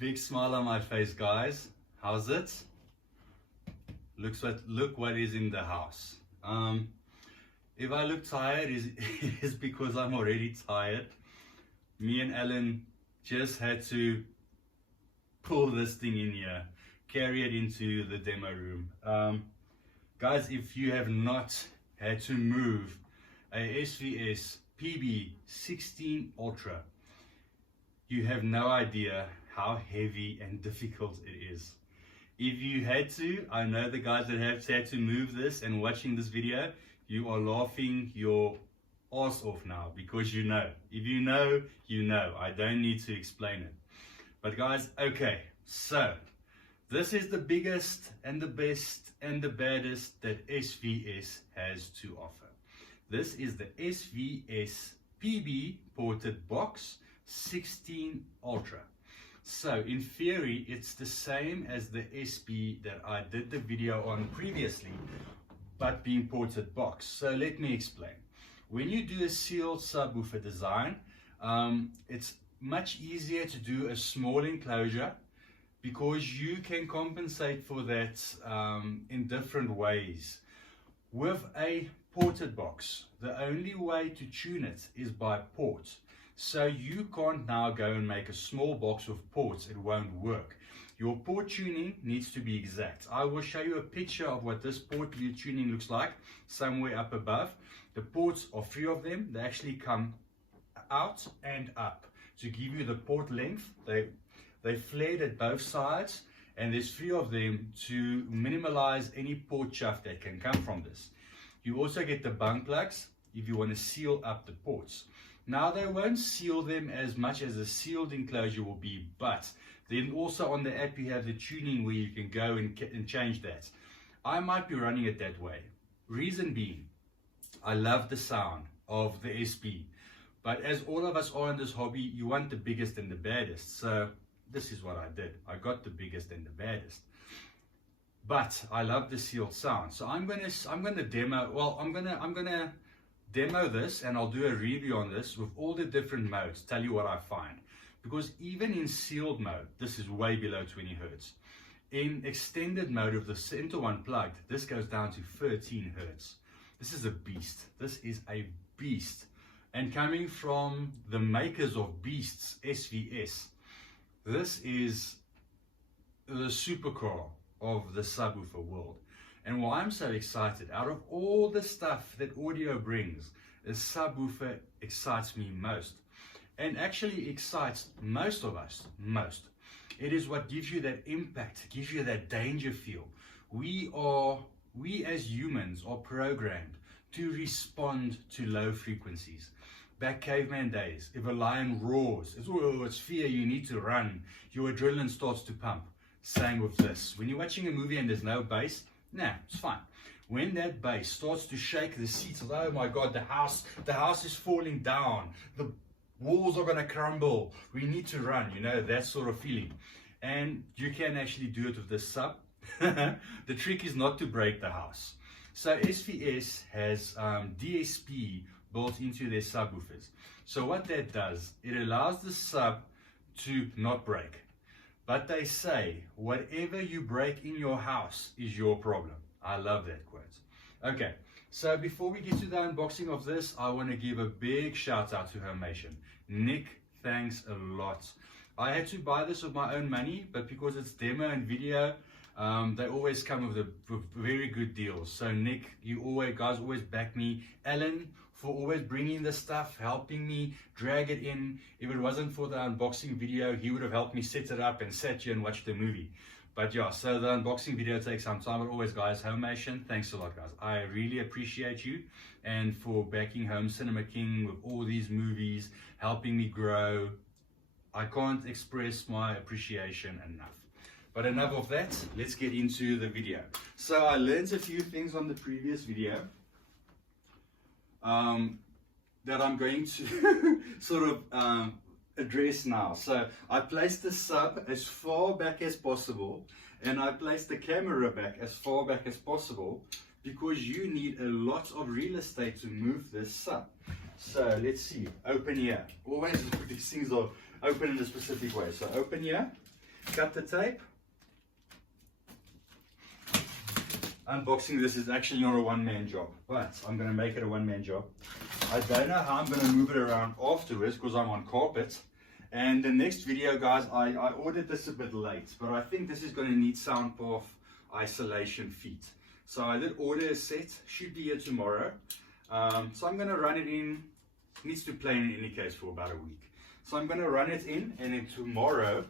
Big smile on my face, guys. How's it? Look what is in the house. If I look tired, is because I'm already tired. Me and Alan just had to pull this thing in here, carry it into the demo room. Guys, if you have not had to move a SVS PB16 Ultra, you have no idea how heavy and difficult it is. If you had to, I know the guys that have had to move this and watching this video, you are laughing your ass off now, because you know. If you know, you know. I don't need to explain it. But guys, okay, so this is the biggest and the best and the baddest that SVS has to offer. This is the SVS PB ported box 16 Ultra. So in theory, it's the same as the SB that I did the video on previously, but being ported box. So let me explain. When you do a sealed subwoofer design, it's much easier to do a small enclosure, because you can compensate for that in different ways. With a ported box, the only way to tune it is by port. So you can't now go and make a small box with ports, it won't work. Your port tuning needs to be exact. I will show you a picture of what this port tuning looks like somewhere up above. The ports are 3 of them. They actually come out and up to give you the port length. They flared at both sides, and there's 3 of them to minimize any port chuff that can come from this. You also get the bung plugs if you want to seal up the ports. Now they won't seal them as much as a sealed enclosure will be, but then also on the app you have the tuning where you can go and change that. I might be running it that way. Reason being, I love the sound of the SB, but as all of us are in this hobby, you want the biggest and the baddest. So this is what I did. I got the biggest and the baddest. But I love the sealed sound. So I'm gonna demo. Well, I'm gonna demo this, and I'll do a review on this with all the different modes. Tell you what I find, because even in sealed mode, this is way below 20 hertz. In extended mode of the center one plugged, this goes down to 13 hertz. This is a beast. This is a beast. And coming from the makers of beasts, SVS, this is the supercar of the subwoofer world. And why I'm so excited, out of all the stuff that audio brings, the subwoofer excites me most. And actually excites most of us most. It is what gives you that impact, gives you that danger feel. We as humans are programmed to respond to low frequencies. Back caveman days, if a lion roars, it's fear, you need to run, your adrenaline starts to pump. Same with this. When you're watching a movie and there's no bass, nah, it's fine. When that bass starts to shake the seats, oh my God, the house is falling down, the walls are gonna crumble, we need to run, you know, that sort of feeling. And you can actually do it with this sub. The trick is not to break the house. So SVS has DSP built into their subwoofers. So what that does, it allows the sub to not break. But they say, whatever you break in your house is your problem. I love that quote. Okay, so before we get to the unboxing of this, I want to give a big shout out to Homation. Nick, thanks a lot. I had to buy this with my own money, but because it's demo and video, they always come with very good deals. So Nick, guys always back me. Alan, for always bringing the stuff, helping me drag it in. If it wasn't for the unboxing video, he would have helped me set it up and sat you and watch the movie. But yeah, so the unboxing video takes some time, but always guys, Homation, thanks a lot guys. I really appreciate you, and for backing Home Cinema King with all these movies, helping me grow. I can't express my appreciation enough. But enough of that, let's get into the video. So I learned a few things on the previous video that I'm going to sort of address now. So I placed the sub as far back as possible, and I placed the camera back as far back as possible, because you need a lot of real estate to move this sub. So let's see, open here. Always these things are open in a specific way. So open here, cut the tape. Unboxing this is actually not a one-man job, but I'm going to make it a one-man job. I don't know how I'm going to move it around afterwards because I'm on carpet. And the next video, guys, I ordered this a bit late, but I think this is going to need sound path isolation feet. So I did order a set, should be here tomorrow. So I'm going to run it in, needs to play in any case for about a week. So I'm going to run it in, and then tomorrow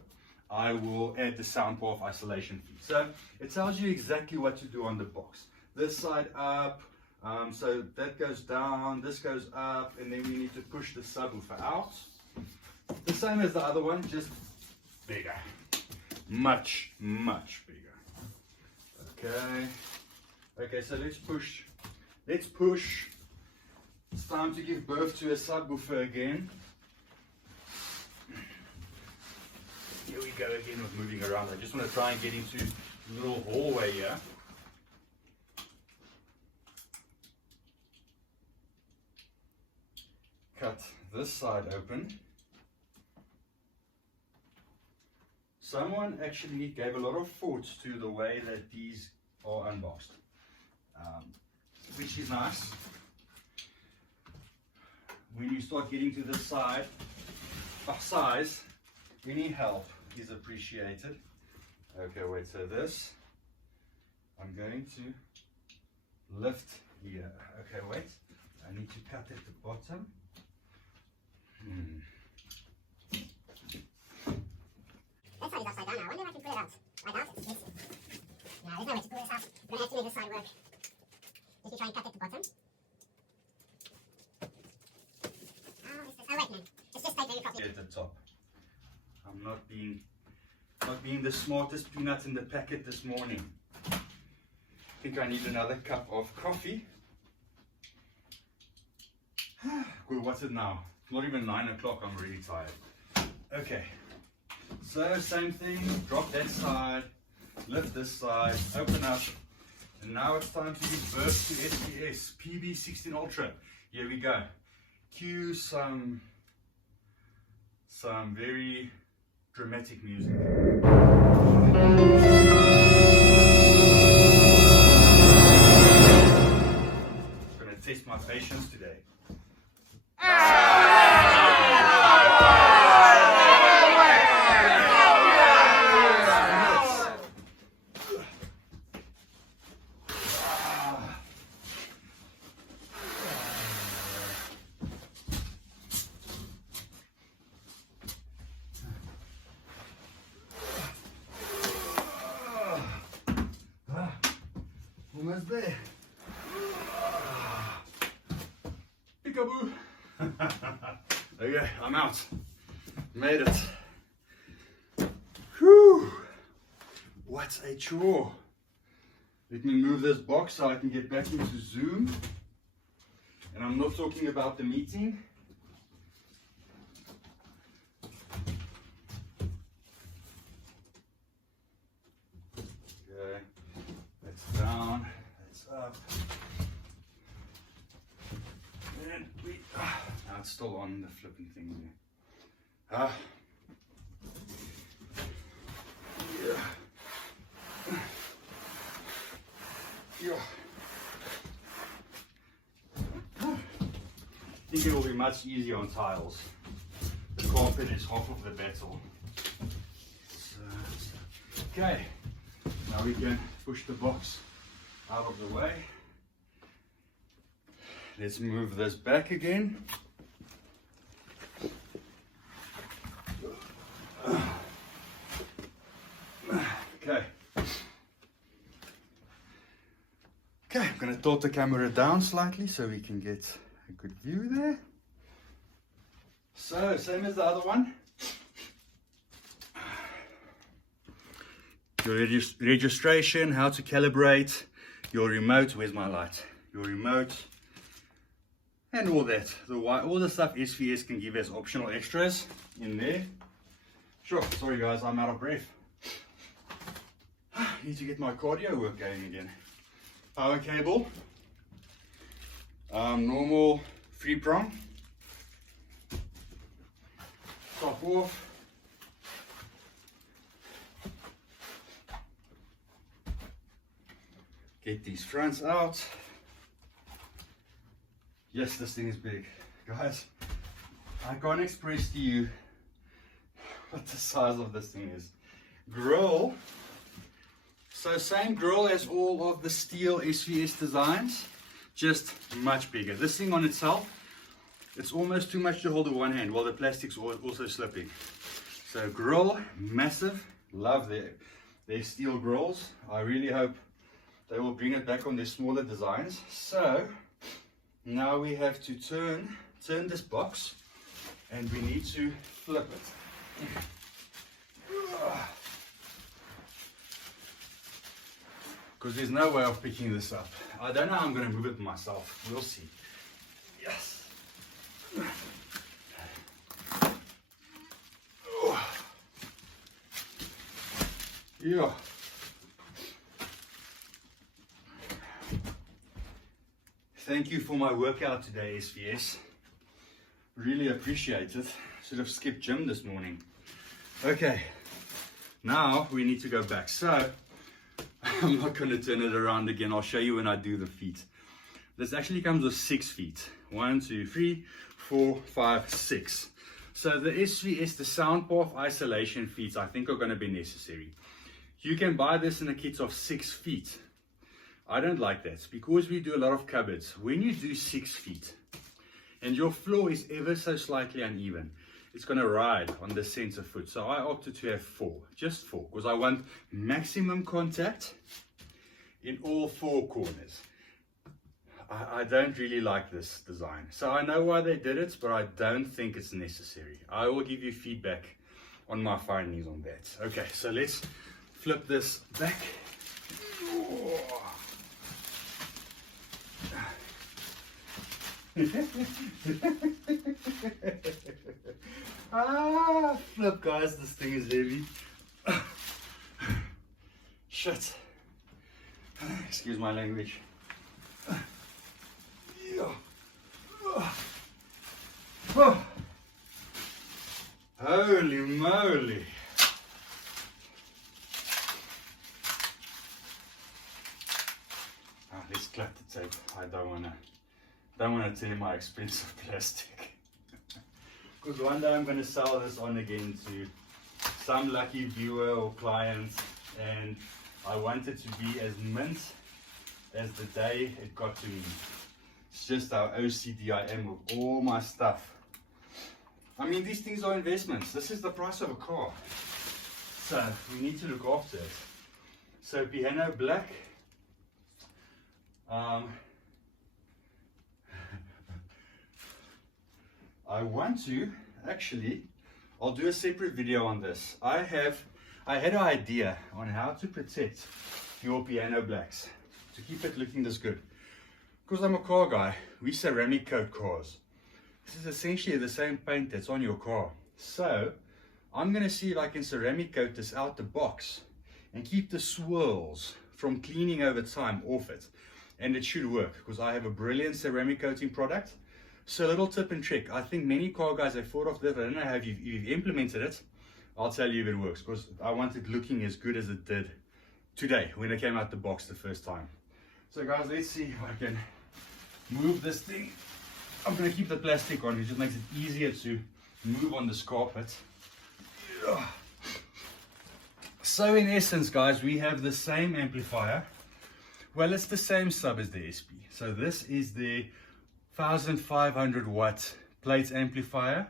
I will add the sound path isolation feet. So it tells you exactly what to do on the box. This side up, so that goes down, this goes up, and then we need to push the subwoofer out. The same as the other one, just bigger. Much, much bigger. Okay. Okay, so let's push. Let's push. It's time to give birth to a subwoofer again. Here we go again with moving around. I just want to try and get into a little hallway here. Cut this side open. Someone actually gave a lot of thought to the way that these are unboxed, which is nice. When you start getting to this side, size, any help is appreciated. Okay, wait, so this, I'm going to lift here. Okay, wait, I need to cut at the bottom. This side is upside down now. I wonder if I can pull it out. I doubt it. Yeah, there's no way to pull this out. We're going to have to make this side work. Did you try and cut at the bottom? Oh, wait, no. It's just tight very properly. At the top. I'm not being the smartest peanut in the packet this morning. I think I need another cup of coffee. Good, what's it now? It's not even 9 o'clock, I'm really tired. Okay. So same thing, drop that side, lift this side, open up, and now it's time to give birth to SVS PB16 Ultra. Here we go. Cue some very dramatic music. I'm gonna test my patience today. Almost there. Peekaboo. Okay, I'm out. Made it. Whew. What a chore. Let me move this box so I can get back into Zoom. And I'm not talking about the meeting. Okay, that's down, that's up. And now it's still on the flipping thing there. Yeah. Yeah. I think it will be much easier on tiles. The carpet is half of the battle. Okay, now we can push the box out of the way. Let's move this back again. Okay. Okay, I'm going to tilt the camera down slightly so we can get a good view there. So, same as the other one. Your registration, how to calibrate, your remote, where's my light? Your remote, and all that. All the stuff SVS can give as optional extras in there. Sure, sorry guys, I'm out of breath. Need to get my cardio work going again. Power cable, normal 3-prong, top off, Get these fronts out. Yes, this thing is big. Guys, I can't express to you what the size of this thing is. Grill. So same grill as all of the steel SVS designs, just much bigger. This thing on itself, it's almost too much to hold with one hand, while the plastic's also slipping. So grill, massive. Love their steel grills. I really hope they will bring it back on their smaller designs. So now we have to turn this box, and we need to flip it. Because there's no way of picking this up. I don't know how I'm going to move it myself. We'll see. Yes. Yeah. Thank you for my workout today, SVS. Really appreciate it. Should have skipped gym this morning. Okay, now we need to go back. So I'm not going to turn it around again. I'll show you when I do the feet. This actually comes with 6 feet. 1, 2, 3, 4, 5, 6. So the SVS, the sound path isolation feet, I think are going to be necessary. You can buy this in a kit of 6 feet. I don't like that because we do a lot of cupboards. When you do 6 feet and your floor is ever so slightly uneven, it's going to ride on the center foot. So I opted to have 4, just 4, because I want maximum contact in all 4 corners. I don't really like this design. So I know why they did it, but I don't think it's necessary. I will give you feedback on my findings on that. Okay, so let's flip this back. Flip, guys, this thing is heavy. Shit. Excuse my language. Holy moly. Let's clap the tape. I don't wanna tear my expensive plastic. Because one day I'm gonna sell this on again to some lucky viewer or client, and I want it to be as mint as the day it got to me. It's just how OCD I am with all my stuff. I mean, these things are investments. This is the price of a car. So we need to look after it. So piano black. I want to actually, I'll do a separate video on this. I had an idea on how to protect your piano blacks to keep it looking this good. Because I'm a car guy, we ceramic coat cars. This is essentially the same paint that's on your car. So I'm going to see if I can ceramic coat this out the box and keep the swirls from cleaning over time off it. And it should work because I have a brilliant ceramic coating product. So a little tip and trick. I think many car guys have thought of this. I don't know how you've implemented it. I'll tell you if it works because I want it looking as good as it did today when it came out the box the first time. So guys, let's see if I can move this thing. I'm going to keep the plastic on. It just makes it easier to move on this carpet. So in essence, guys, we have the same amplifier. Well, it's the same sub as the SP. So this is the 1500 watt plate amplifier.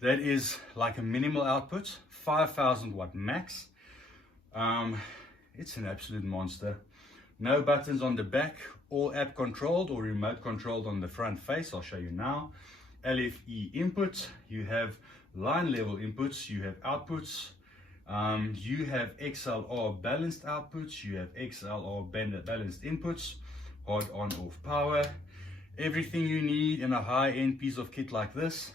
That is like a minimal output, 5000 watt max. It's an absolute monster. No buttons on the back, all app controlled or remote controlled on the front face. I'll show you now. LFE input, you have line level inputs, you have outputs. You have XLR balanced outputs, you have XLR balanced inputs, hard on off power, everything you need in a high-end piece of kit like this.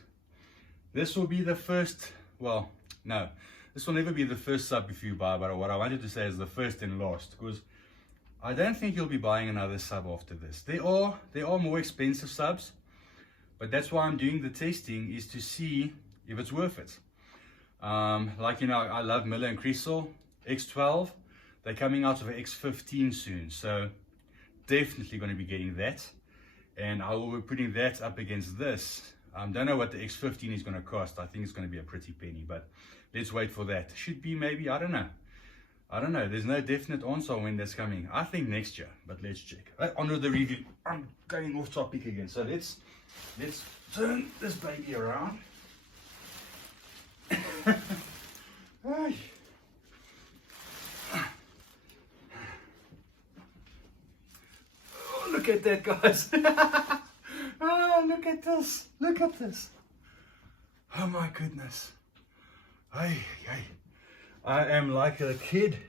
This will be the first, well, no, this will never be the first sub if you buy, but what I wanted to say is the first and last, because I don't think you'll be buying another sub after this. There are more expensive subs, but that's why I'm doing the testing, is to see if it's worth it. Like, you know, I love Miller and Creasel X12. They're coming out of an X15 soon, so definitely going to be getting that. And I will be putting that up against this. Don't know what the X15 is going to cost. I think it's going to be a pretty penny, but let's wait for that. Should be maybe, I don't know. There's no definite answer on when that's coming. I think next year, but let's check. On with the review. I'm going off topic again. So let's turn this baby around. Ay. Oh, look at that, guys. Oh, look at this. Look at this. Oh my goodness. Ay. I am like a kid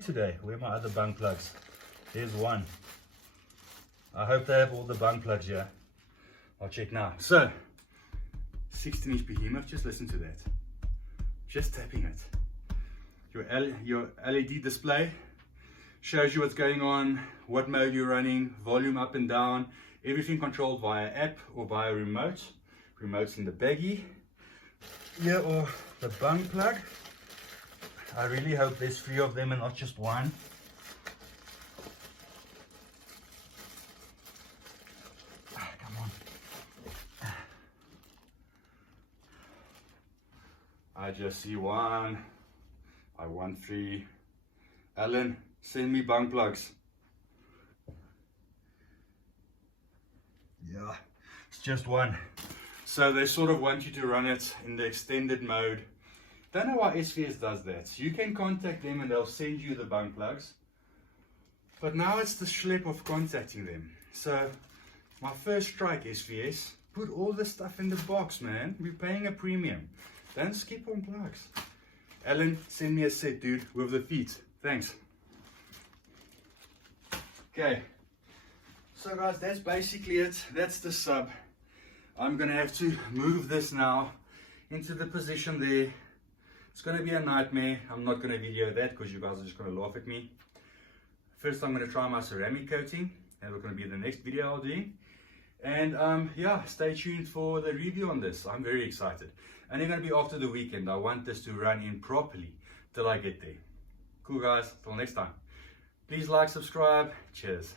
today. Where are my other bung plugs? There's one. I hope they have all the bung plugs here. I'll check now. So, 16-inch behemoth, just listen to that. Just tapping it. Your LED display shows you what's going on, what mode you're running, volume up and down, everything controlled via app or via remote. Remote's in the baggie. Here or the bung plug. I really hope there's 3 of them and not just one. Come on. I just see one. I want 3. Alan, send me bung plugs. Yeah, it's just one. So they sort of want you to run it in the extended mode. Don't know why SVS does that. You can contact them and they'll send you the bung plugs. But now it's the schlep of contacting them. So my first strike, SVS, put all the stuff in the box, man. We're paying a premium. Don't skip on plugs. Alan, send me a set, dude, with the feet. Thanks. Okay. So guys, that's basically it. That's the sub. I'm gonna have to move this now into the position there. It's going to be a nightmare. I'm not going to video that because you guys are just going to laugh at me. First, I'm going to try my ceramic coating. That's going to be the next video I'll do. And yeah, stay tuned for the review on this. I'm very excited. And it's going to be after the weekend. I want this to run in properly till I get there. Cool guys, till next time. Please like, subscribe. Cheers.